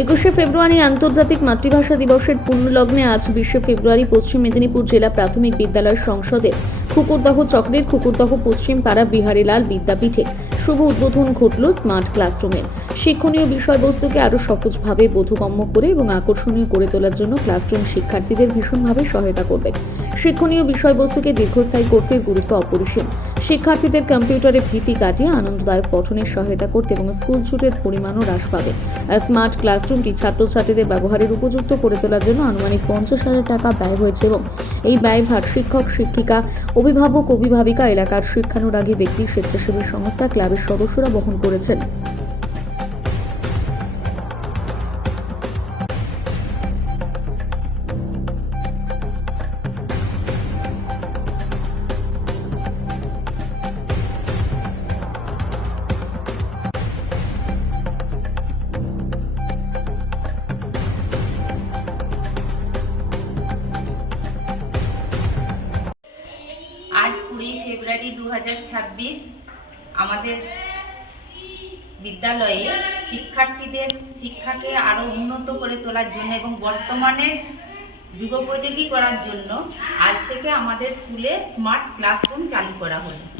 21শে ফেব্রুয়ারি আন্তর্জাতিক মাতৃভাষা দিবসের পূর্ণলগ্নে আজ 20শে ফেব্রুয়ারি পশ্চিম মেদিনীপুর জেলা প্রাথমিক বিদ্যালয় সংসদের খুকুরদহ চক্রের খুকুরদহ পশ্চিম পাড়া বিহারীলাল বিদ্যাপীঠে শুভ উদ্বোধন ঘটল স্মার্ট ক্লাসরুমের। শিক্ষণীয় বিষয়বস্তুকে আরও সহজভাবে বোধগম্য করে এবং আকর্ষণীয় করে তোলার জন্য ক্লাসরুম শিক্ষার্থীদের ভীষণভাবে সহায়তা করবে। শিক্ষণীয় বিষয়বস্তুকে দীর্ঘস্থায়ী করতে গুরুত্ব অপরিসীম। শিক্ষার্থীদের কম্পিউটারে ভীতি কাটিয়ে আনন্দদায়ক পঠনের সহায়তা করতে এবং স্কুল ছুটের পরিমাণও হ্রাস পাবে। স্মার্ট ক্লাসরুমটি ছাত্রছাত্রীদের ব্যবহারের উপযুক্ত করে তোলার জন্য আনুমানিক 50,000 টাকা ব্যয় হয়েছে এবং এই ব্যয়ভার শিক্ষক শিক্ষিকা অভিভাবক অভিভাবিকা এলাকার শিক্ষানুরাগী ব্যক্তি স্বেচ্ছাসেবী সংস্থা ক্লাবের সদস্যরা বহন করেছেন। আজ 20 ফেব্রুয়ারি 2026 আমাদের বিদ্যালয়ে শিক্ষার্থীদের শিক্ষাকে আরও উন্নত করে তোলার জন্য এবং বর্তমানের যুগোপযোগী করার জন্য আজ থেকে আমাদের স্কুলে স্মার্ট ক্লাসরুম চালু করা হলো।